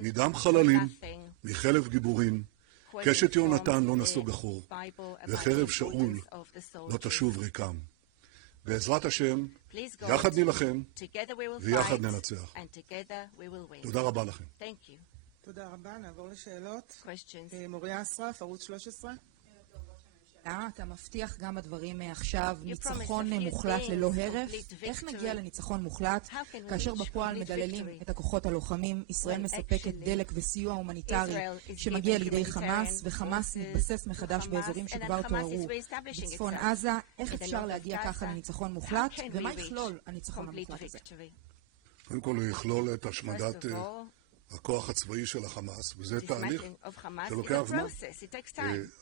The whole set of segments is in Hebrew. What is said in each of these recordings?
מדם חללים, מחלב גיבורים, קשת יונתן לא נסוג אחור, וחרב שאול לא תשוב ריקם. בעזרת השם, יחד נילחם, ויחד ננצח. תודה רבה לכם. תודה רבה, נעבור לשאלות. מוריה אסרף, ערוץ 13. אתה מבטיח גם הדברים עכשיו ניצחון מוחלט ללא הרף. איך נגיע לניצחון מוחלט כאשר בפועל מדללים את הכוחות הלוחמים? ישראל מספקת דלק וסיוע הומניטרי שמגיע לידי חמאס, וחמאס מתבסס מחדש באזורים שכבר תוארו בצפון עזה. איך אפשר להגיע ככה לניצחון מוחלט, ומה יכלול הניצחון המוחלט הזה? קודם כל הוא יכלול את השמדת הכוח הצבאי של החמאס, וזה תהליך שלוקח זמן.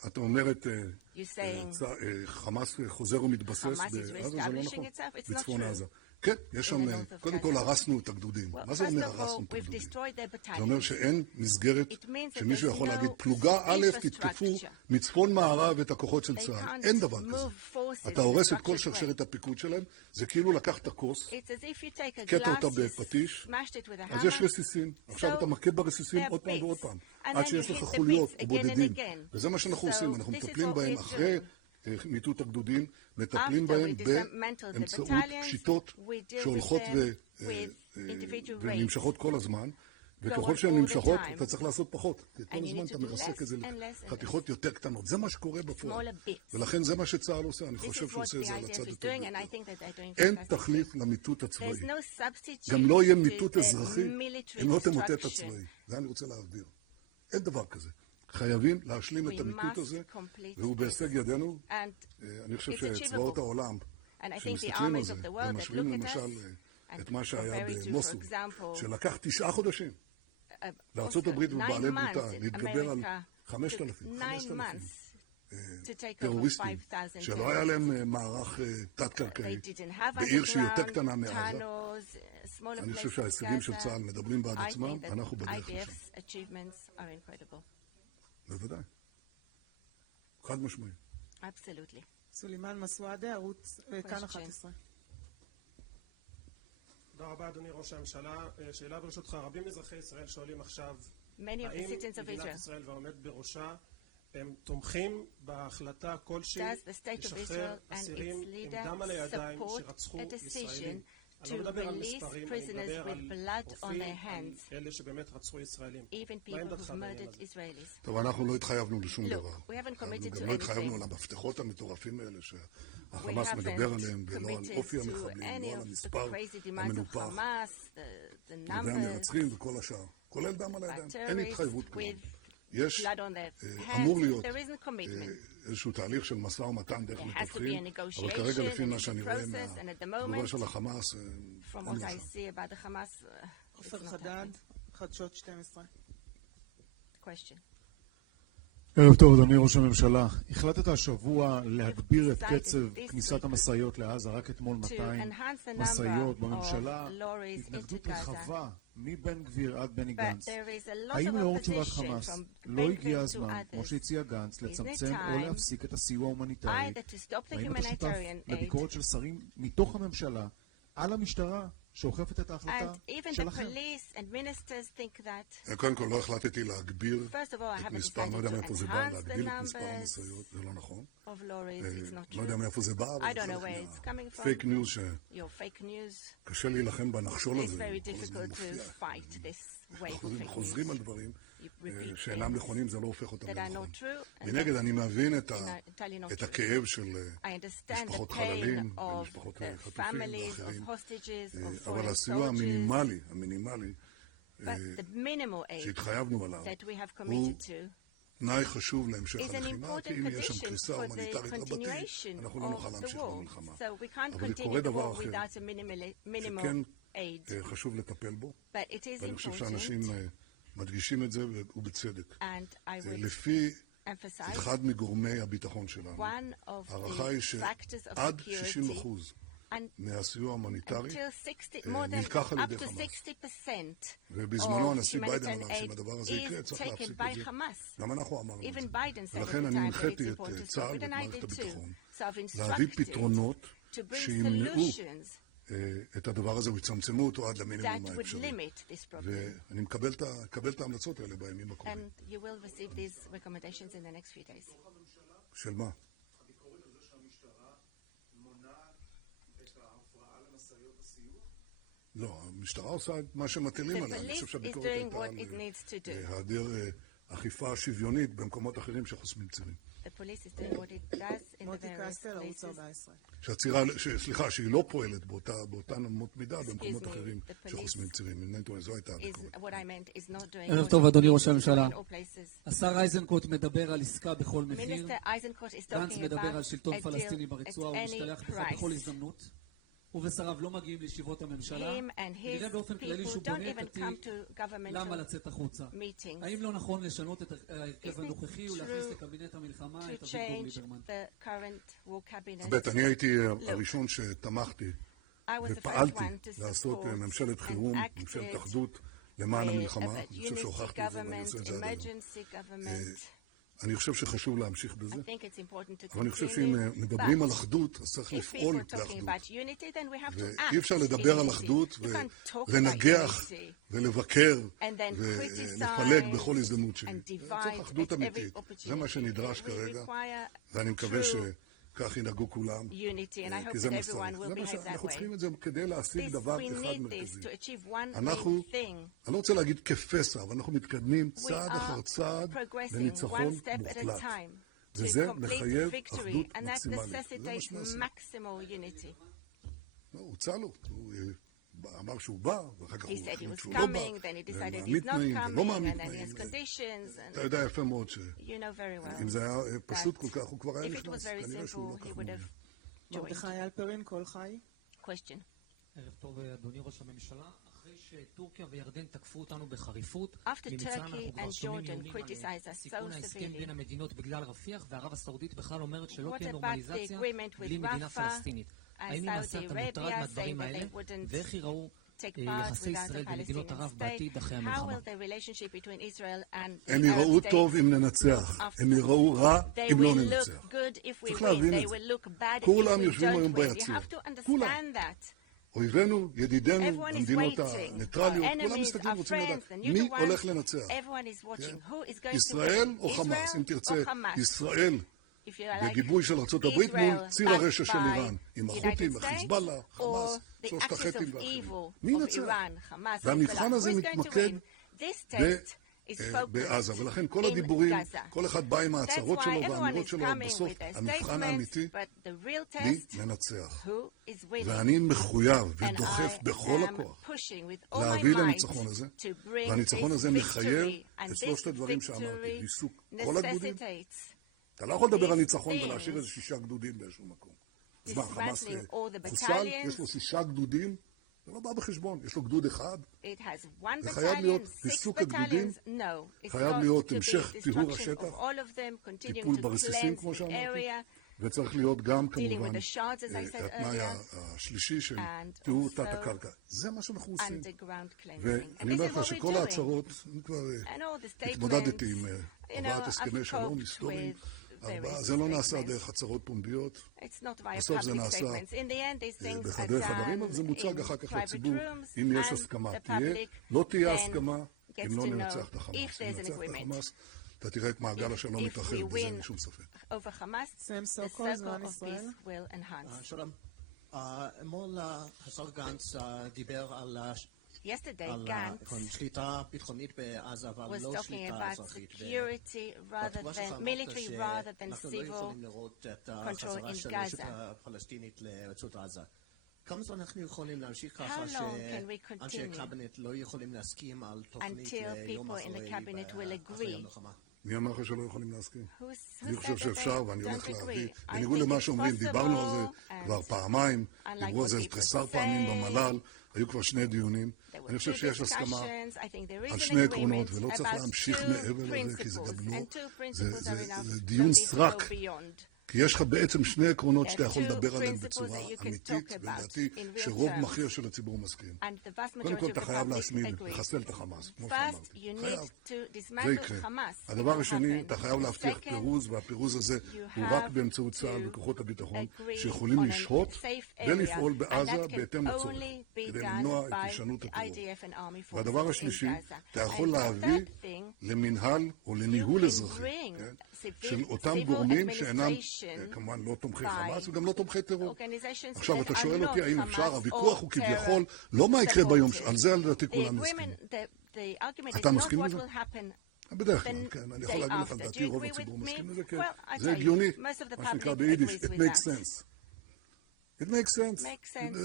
את אומרת, חמאס חוזר ומתבסס בעזה, זה לא נכון, בצפון עזה. כן, יש שם, קודם כל הרסנו את הגדודים. מה זה אומר הרסנו את הגדודים? זה אומר שאין מסגרת שמישהו יכול להגיד, פלוגה א' תתקפו מצפון מערב את הכוחות של צה"ל. אין דבר כזה. אתה הורס את כל שרשרת הפיקוד שלהם, זה כאילו לקח את הכוס, קטע אותה בפטיש, אז יש רסיסים. עכשיו אתה מכה ברסיסים עוד פעם ועוד פעם, עד שיש לך חוליות או בודדים. וזה מה שאנחנו עושים, אנחנו מטפלים בהם אחרי מיטוט הגדודים, מטפלים בהם באמצעות שיטות שהולכות ונמשכות כל הזמן, וככל שהן נמשכות אתה צריך לעשות פחות, כי כל הזמן אתה מרסק את זה לחתיכות יותר קטנות. זה מה שקורה בפועל, ולכן זה מה שצה"ל עושה. אני חושב שהוא עושה את זה על הצד הטוב. אין תחליף למיטוט הצבאי, גם לא יהיה מיטוט אזרחי אם לא תמוטט הצבאי. זה אני רוצה להסביר, אין דבר כזה. חייבים להשלים את המיטוט הזה, והוא בהישג ידינו. אני חושב שצבאות העולם שמסתכלים על זה, ומשווים למשל את מה שהיה במוסול, שלקח 9 חודשים לארצות הברית ובעלי בריתה להתגבר על 5,000 טרוריסטים, שלא היה להם מערך תת-קרקעי, בעיר שהיא יותר קטנה מעזה. אני חושב שההישגים של צה"ל מדברים בעד עצמם, אנחנו בדרך לשם. בוודאי. חד משמעי. אבסולוטלי. סולימאן מסואדה, ערוץ כאן 11. תודה רבה, אדוני ראש הממשלה. שאלה ברשותך, רבים אזרחי ישראל שואלים עכשיו, האם מדינת ישראל והעומד בראשה הם תומכים בהחלטה כלשהי לשחרר אסירים עם דם על הידיים שרצחו ישראלים? אני לא מדבר על מספרים, אני מדבר על רופאים, אלה שבאמת רצחו ישראלים. מה עמדתך בעניין הזה? טוב, אנחנו לא התחייבנו לשום דבר. אנחנו גם לא התחייבנו על המפתחות המטורפים האלה שהחמאס מדבר עליהם, ולא על אופי המחבלים, לא על המספר המנופח, והמרצחים וכל השאר, כולל דם על הידיים. אין התחייבות כלום. יש, אמור להיות איזשהו תהליך של משא ומתן דרך מתווכים, אבל כרגע לפי מה שאני רואה מהתגובה של החמאס, אין לשם. עופר חדד, חדשות 12. ערב טוב, אדוני ראש הממשלה. החלטת השבוע להגביר את קצב כניסת המשאיות לעזה, רק אתמול 200 משאיות בממשלה, התנגדות רחבה מבן גביר עד בני גנץ. האם לאור תשובת חמאס לא הגיע הזמן, כמו שהציע גנץ, לצמצם או להפסיק את הסיוע ההומניטרי? האם אתה שותף לביקורת של שרים מתוך הממשלה על המשטרה שאוכפת את ההחלטה שלכם? קודם כל לא החלטתי להגביר את מספר, לא יודע מאיפה זה בא, להגביר את מספר המשאיות, זה לא נכון. לא יודע מאיפה זה בא, אבל זה פייק ניוז שקשה להילחם בנחשול הזה, כל הזמן מופיע. חוזרים על דברים שאינם נכונים, זה לא הופך אותם לנכון. מנגד, אני מבין את הכאב של משפחות חללים, משפחות חטופים ואחרים, אבל הסיוע המינימלי שהתחייבנו עליו, הוא תנאי חשוב להמשך הלחימה, כי אם יש שם קריסה הומניטרית רבתי, אנחנו לא נוכל להמשיך במלחמה. אבל קורה דבר אחר, שכן חשוב לטפל בו, ואני חושב שאנשים מדגישים את זה, ובצדק. לפי אחד מגורמי הביטחון שלנו, הערכה היא שעד 60% מהסיוע ההומניטרי נלקח על ידי חמאס. ובזמנו הנשיא ביידן אמר שאם הדבר הזה יקרה, צריך להפסיק את זה. גם אנחנו אמרנו את זה. ולכן אני הנחיתי את צה"ל ואת מערכת הביטחון להביא פתרונות שימנעו את הדבר הזה, ויצמצמו אותו עד למינימום האפשרי. ואני מקבל את ההמלצות האלה בימים הקרובים. של מה? הביקורת על זה שהמשטרה מונעת את ההפרעה למשאיות הסיוע? לא, המשטרה עושה את מה שמטילים עליה. אני חושב שהביקורת הייתה על היעדר אכיפה שוויונית במקומות אחרים שחוסמים צירים. מוטי קסטל, ערוץ 14. סליחה, שהיא לא פועלת באותן אמות מידה במקומות אחרים שחוסמים צירים. זו הייתה הביקורת. ערב טוב, אדוני ראש הממשלה. השר איזנקוט מדבר על עסקה בכל מחיר. גנץ מדבר על שלטון פלסטיני ברצועה ומשתלח בך בכל הזדמנות. ובשריו לא מגיעים לישיבות הממשלה, נראה באופן כללי שהוא פונה את התיק למה לצאת החוצה. האם לא נכון לשנות את ההרכב הנוכחי ולהכניס לקבינט המלחמה את אביגדור ליברמן? בית, אני הייתי הראשון שתמכתי ופעלתי לעשות ממשלת חירום, ממשלת אחדות למען המלחמה. אני חושב שהוכחתי את זה ואני עושה את זה עד היום. אני חושב שחשוב להמשיך בזה, אבל אני חושב שאם מדברים על אחדות, אז צריך לפעול לאחדות. ואי אפשר לדבר על אחדות ולנגח ולבקר ולפלג בכל הזדמנות שלי. צריך אחדות אמיתית. זה מה שנדרש כרגע, ואני מקווה שכך ינהגו כולם, כי זה מסוים. אנחנו צריכים את זה כדי להשיג דבר אחד מרכזי. אני לא רוצה להגיד כפסע, אבל אנחנו מתקדמים צעד אחר צעד לניצחון מוחלט. וזה מחייב אחדות מקסימלית. זה מה שנעשה. הוא צא לו, הוא אמר שהוא בא, ואחר כך הוא החליט שהוא לא בא, ומעמיד תנאים ולא מעמיד תנאים. אתה יודע יפה מאוד שאם זה היה פשוט כל כך, הוא כבר היה נכנס. כנראה שהוא לא כך מעוניין. מרדכי אלפרין, כל חי. ערב טוב, אדוני ראש הממשלה. אחרי שטורקיה וירדן תקפו אותנו בחריפות, ממצרים אנחנו כבר שומעים איומים על סיכון ההסכם בין המדינות בגלל רפיח, וערב הסעודית בכלל אומרת שלא תהיה נורמליזציה בלי מדינה פלסטינית. האם למעשה אתה מוטרד מהדברים האלה, ואיך יראו יחסי ישראל ומדינות ערב בעתיד אחרי המלחמה? הם יראו טוב אם ננצח, הם יראו רע אם לא ננצח. צריך להבין את זה. כולם יושבים היום ביציע. כולם. אויבינו, ידידינו, המדינות הניטרליות, כולם מסתכלים, רוצים לדעת מי הולך לנצח. ישראל או חמאס, אם תרצה, ישראל בגיבוי של ארצות הברית מול ציר הרשע של איראן, עם החות'ים, החיזבאללה, חמאס, שלושת החטים ואחרים. מי נצח? והמבחן הזה מתמקד בעזה, ולכן כל הדיבורים, כל אחד בא עם ההצהרות שלו והאמירות שלו, בסוף המבחן האמיתי היא לנצח. ואני מחויב ודוחף בכל הכוח להביא לניצחון הזה, והניצחון הזה מחייב את שלושת הדברים שאמרתי, ריסוק כל הגדודים. אתה לא יכול לדבר על ניצחון ולהשאיר איזה 6 גדודים באיזשהו מקום. אז מה, חמאס חוסל, יש לו 6 גדודים, זה לא בא בחשבון, יש לו גדוד אחד. זה חייב להיות ריסוק הגדודים, חייב להיות המשך טיהור השטח, טיפול ברסיסים כמו שאמרתי, וצריך להיות גם כמובן התנאי השלישי של טיהור תת הקרקע. זה מה שאנחנו עושים. ואני אומר לך שכל ההצהרות, אני כבר התמודדתי עם 4 הסכמי שלום היסטוריים, 4, זה לא נעשה דרך הצהרות פומביות, בסוף זה נעשה בחדרי חדרים, אבל זה מוצג אחר כך לציבור אם יש הסכמה. לא תהיה הסכמה אם לא ננצח את החמאס. אם ננצח את החמאס, אתה תראה את מעגל השלום מתרחב, בזה אין שום ספק. סם סוקול, זמן ישראל. שלום. אתמול השר גנץ דיבר על שליטה ביטחונית בעזה, אבל לא שליטה אזרחית. והתגובה שלך אמרת שאנחנו לא יכולים לראות את החזרה של הרשות הפלסטינית לרצועת עזה. כמה זמן אנחנו יכולים להמשיך ככה שאנשי הקבינט לא יכולים להסכים על תוכנית ליום אחרי המלחמה? מי אמר לך שלא יכולים להסכים? אני חושב שאפשר ואני הולך להביא. בניגוד למה שאומרים, דיברנו על זה כבר פעמיים, דיברו על זה 13 פעמים במל"ל, היו כבר 2 דיונים. אני חושב שיש הסכמה על 2 עקרונות, ולא צריך להמשיך מעבר לזה, כי זה גם לא, זה דיון סרק. כי יש לך בעצם שני עקרונות שאתה יכול לדבר עליהם בצורה אמיתית, ולדעתי שרוב מכריע של הציבור מסכים. קודם כל, אתה חייב להשמיד, לחסל את החמאס, כמו שאמרתי. חייב. זה יקרה. הדבר השני, אתה חייב להבטיח פירוז, והפירוז הזה הוא רק באמצעות צה"ל וכוחות הביטחון, שיכולים לשהות ולפעול בעזה בהתאם לצורך, כדי למנוע את הישנות הטרור. והדבר השלישי, אתה יכול להביא למנהל או לניהול אזרחי, של אותם גורמים שאינם, כמובן, לא תומכי חמאס וגם לא תומכי טרור. עכשיו, אתה שואל אותי האם אפשר, הוויכוח הוא כביכול, לא מה יקרה ביום, על זה לדעתי כולם מסכימים. אתה מסכים לזה? בדרך כלל, כן, אני יכול להגיד לך, לדעתי רוב הציבור מסכים לזה, כן. זה הגיוני, מה שנקרא ביידיש, it makes sense. It makes sense.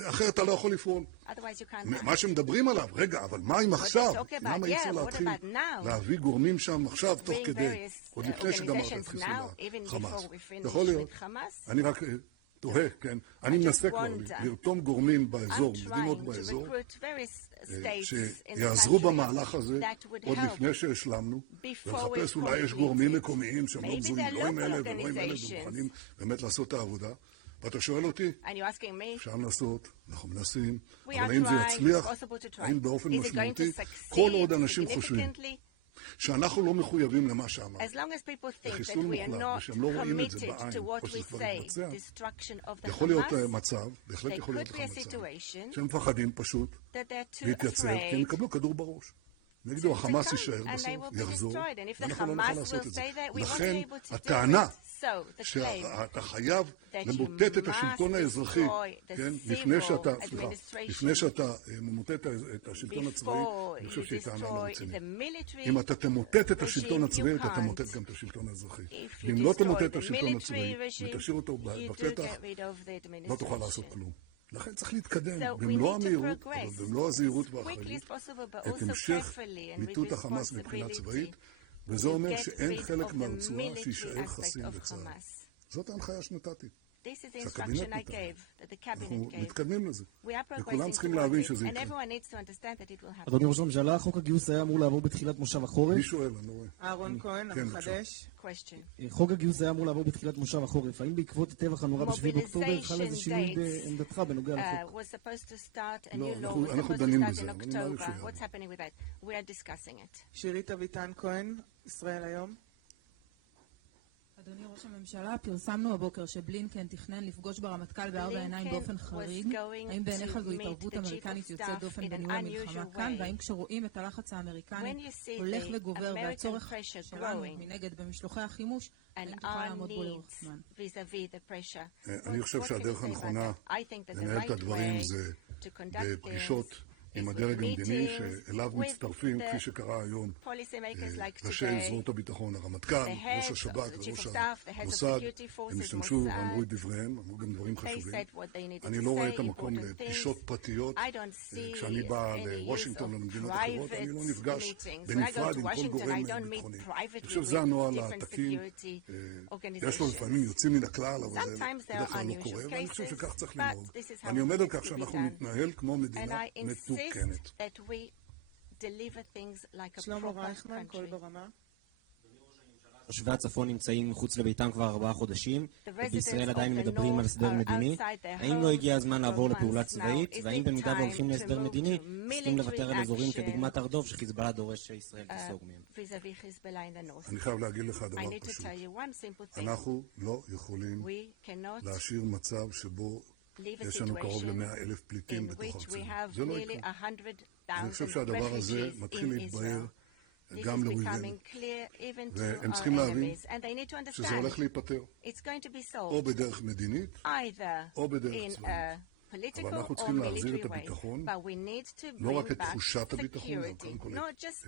אחרת אתה לא יכול לפעול. מה שמדברים עליו, רגע, אבל מה אם עכשיו? למה אי אפשר להתחיל להביא גורמים שם עכשיו תוך כדי, עוד לפני שגמרת את חיסול החמאס? יכול להיות. אני רק תוהה, כן. אני מנסה כבר לרתום גורמים באזור, מדינות באזור, שיעזרו במהלך הזה עוד לפני שהשלמנו, ולחפש אולי יש גורמים מקומיים שהם לא מזוהים, לא עם אלה ולא עם אלה, ומוכנים באמת לעשות את העבודה. ואתה שואל אותי, אפשר לעשות, אנחנו מנסים, אבל האם זה יצליח, האם באופן משמעותי, כל עוד אנשים חושבים שאנחנו לא מחויבים למה שאמר, לחיסול מוחלט, ושהם לא רואים את זה בעין, או שזה כבר מתבצע, יכול להיות מצב, בהחלט יכול להיות לך מצב, שהם מפחדים פשוט להתייצב, כי הם יקבלו כדור בראש. נגדו, החמאס יישאר בסוף, יחזור, ואנחנו לא נוכל לעשות את זה. לכן, הטענה שאתה חייב למוטט את השלטון האזרחי, כן, לפני שאתה ממוטט את השלטון הצבאי, אני חושב שהיא טענה לא רצינית. אם אתה תמוטט את השלטון הצבאי, אתה תמוטט גם את השלטון האזרחי. אם לא תמוטט את השלטון הצבאי, ותשאיר אותו בפתח, לא תוכל לעשות כלום. לכן צריך להתקדם במלוא המהירות, אבל במלוא הזהירות והאחריות, את המשך מיטוט החמאס מבחינה צבאית, וזה אומר שאין חלק מהרצועה שישאר חסין לצה"ל. זאת ההנחיה שנתתי. שהקבינט נתן. אנחנו מתקדמים לזה. וכולם צריכים להבין שזה יקרה. אדוני ראש הממשלה, חוק הגיוס היה אמור לעבור בתחילת מושב החורף. מי שואל, אני רואה. אהרון כהן, המחדש. חוק הגיוס היה אמור לעבור בתחילת מושב החורף. האם בעקבות הטבח הנורא ב7 באוקטובר חל איזה שינוי בעמדתך בנוגע לחוק? לא, אנחנו דנים בזה, אבל אני מעריך שיעבור. שירית אביטן כהן, ישראל היום. אדוני ראש הממשלה, פרסמנו הבוקר שבלינקן תכנן לפגוש ברמטכ"ל בארבע עיניים באופן חריג. האם בעיניך זו התערבות אמריקנית יוצאת דופן בניהול המלחמה כאן? והאם כשרואים את הלחץ האמריקני הולך וגובר והצורך שלנו מנגד במשלוחי החימוש, האם תוכל לעמוד בו לאורך זמן? אני חושב שהדרך הנכונה לנהל את הדברים זה בפגישות עם הדרג המדיני שאליו מצטרפים, כפי שקרה היום, ראשי זרועות הביטחון, הרמטכ"ל, ראש השב"כ וראש המוסד, הם השתמשו ואמרו את דבריהם, אמרו גם דברים חשובים. אני לא רואה את המקום לפגישות פרטיות. כשאני בא לוושינגטון ולמדינות אחרות, אני לא נפגש בנפרד עם כל גורם ביטחוני. אני חושב שזה הנוהל התקין. יש לו לפעמים יוצאים מן הכלל, אבל זה בדרך כלל לא קורה, ואני חושב שכך צריך לנהוג. אני עומד על כך שאנחנו נתנהל כמו מדינה מתוקנת. שלמה רייכמן, קול ברמה. תושבי הצפון נמצאים מחוץ לביתם כבר 4 חודשים, ובישראל עדיין מדברים על הסדר מדיני. האם לא הגיע הזמן לעבור לפעולה צבאית, והאם במידה והולכים להסדר מדיני, צריכים לוותר על אזורים כדוגמת הרדוף שחיזבאללה דורש שישראל תיסוג מהם? אני חייב להגיד לך דבר פשוט. אנחנו לא יכולים להשאיר מצב שבו יש לנו קרוב ל100,000 פליטים בתוך ארצנו. זה לא יקרה. אני חושב שהדבר הזה מתחיל להתבהר גם לאויבינו. והם צריכים להבין שזה הולך להיפטר. או בדרך מדינית, או בדרך צבאית. אבל אנחנו צריכים להחזיר את הביטחון, לא רק את תחושת הביטחון, אבל קודם כל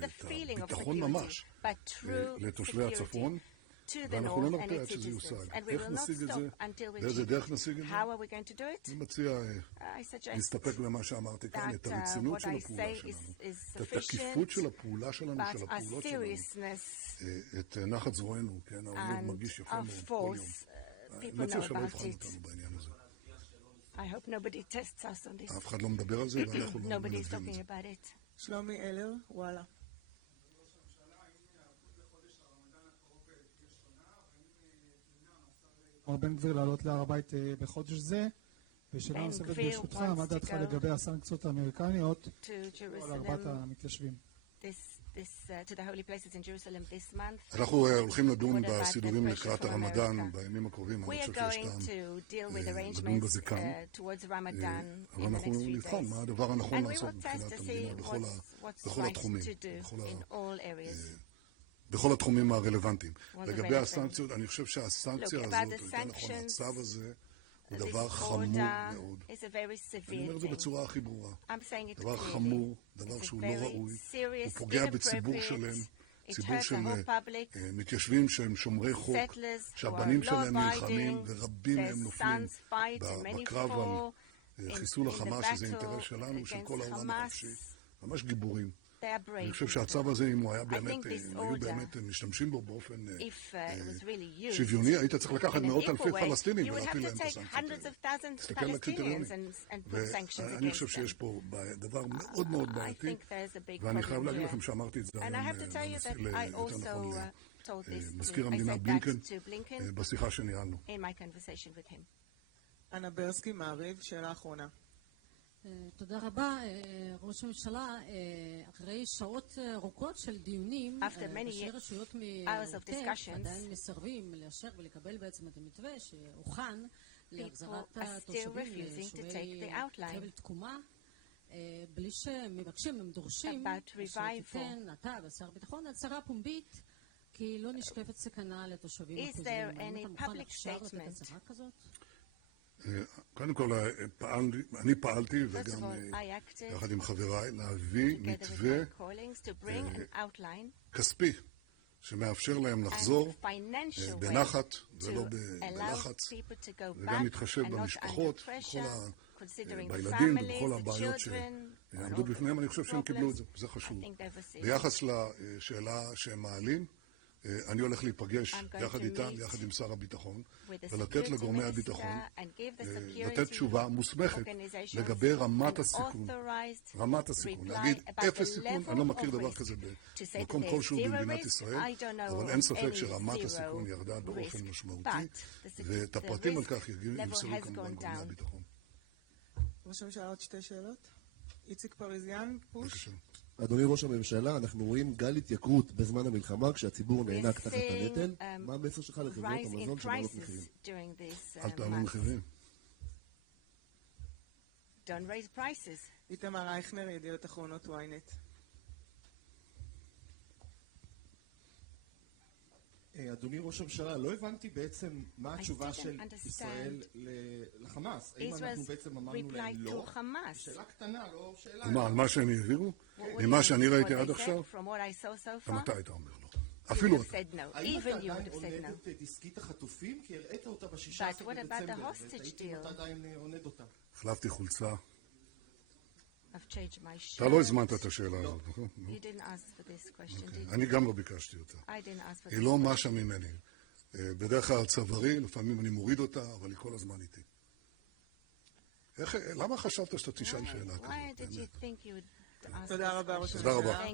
את הביטחון ממש לתושבי הצפון, ואנחנו לא נרפה עד שזה יושג. איך נשיג את זה? באיזה דרך נשיג את זה? אני מציע להסתפק במה שאמרתי כאן, את הרצינות של הפעולה שלנו, את התקיפות של הפעולה שלנו, של הפעולות שלנו, את נחת זרוענו, כן, האויב מרגיש יפה מאוד כל יום. אני מציע שלא יבחן אותנו בעניין הזה. אף אחד לא מדבר על זה, ואנחנו לא מלווים את זה. שלומי אלר, וואלה. מר בן גביר לעלות להר הבית בחודש זה. ושאלה נוספת ברשותך, מה דעתך לגבי הסנקציות האמריקניות על 4 המתיישבים? אנחנו הולכים לדון בסידורים לקראת הרמדאן בימים הקרובים. אני חושב שיש טעם לדון בזה כאן. אבל אנחנו נבחן מה הדבר הנכון לעשות מבחינת המדינה בכל התחומים. בכל התחומים הרלוונטיים. לגבי הסנקציות, אני חושב שהסנקציה הזאת, יותר נכון, הצו הזה, הוא דבר חמור מאוד. אני אומר את זה בצורה הכי ברורה. דבר חמור, דבר שהוא לא ראוי. הוא פוגע בציבור שלם, ציבור של מתיישבים שהם שומרי חוק, שהבנים שלהם נלחמים, ורבים מהם נופלים בקרב על חיסול החמאס, שזה אינטרס שלנו, של כל העולם החופשי. ממש גיבורים. אני חושב שהצו הזה, אם הוא היה באמת, אם היו באמת משתמשים בו באופן שוויוני, היית צריך לקחת מאות אלפי פלסטינים ולהפיל להם את הסנקציות. תסתכל על הקריטריונים. ואני חושב שיש פה דבר מאוד מאוד בעייתי, ואני חייב להגיד לכם שאמרתי את זה למזכיר המדינה בלינקן בשיחה שניהלנו. אנה ברסקי, מעריב, שאלה אחרונה. תודה רבה, ראש הממשלה. אחרי שעות ארוכות של דיונים, ראשי רשויות מהעוטף עדיין מסרבים לאשר ולקבל בעצם את המתווה שהוכן להחזרת התושבים ליישובי חבל תקומה, בלי שהם מבקשים, הם דורשים שתיתן אתה ושר הביטחון הצהרה פומבית, כי לא נשקפת סכנה לתושבים החוזרים. האם אתה מוכן עכשיו לתת הצהרה כזאת? קודם כל, אני פעלתי, וגם יחד עם חבריי, להביא מתווה כספי שמאפשר להם לחזור בנחת ולא בלחץ, וגם להתחשב במשפחות, בילדים ובכל הבעיות שעמדו בפניהם. אני חושב שהם קיבלו את זה, זה חשוב. ביחס לשאלה שהם מעלים, אני הולך להיפגש יחד איתם, יחד עם שר הביטחון, ולתת לגורמי הביטחון, לתת תשובה מוסמכת לגבי רמת הסיכון. רמת הסיכון. להגיד אפס סיכון, אני לא מכיר דבר כזה במקום כלשהו במדינת ישראל, אבל אין ספק שרמת הסיכון ירדה באופן משמעותי, ואת הפרטים על כך ימסרו כמובן גורמי הביטחון. ראש הממשלה, עוד 2 שאלות. איציק פריזיאן, פוש. אדוני ראש הממשלה, אנחנו רואים גל התייקרות בזמן המלחמה כשהציבור נאנק תחת הנטל. מה המסר שלך לחברות המזון שמעלות מחירים? אל תעלו מחירים. איתמר אייכנר, ידיעות אחרונות ynet. אדוני ראש הממשלה, לא הבנתי בעצם מה התשובה של ישראל לחמאס. האם אנחנו בעצם אמרנו להם לא? שאלה קטנה, לא שאלה... מה, על מה שהם העבירו? ממה שאני ראיתי עד עכשיו? גם אתה היית אומר לא. אפילו אתה. האם אתה עדיין עונד את דיסקית החטופים? כי הראית אותה ב-16 בדצמבר, ותהיתי אם אתה עדיין עונד אותה. החלפתי חולצה. אתה לא הזמנת את השאלה הזאת, נכון? אני גם לא ביקשתי אותה. היא לא משה ממני. בדרך כלל צווארי, לפעמים אני מוריד אותה, אבל היא כל הזמן איתי. למה חשבת שאתה תשאל שאלה כזאת? תודה רבה. תודה רבה.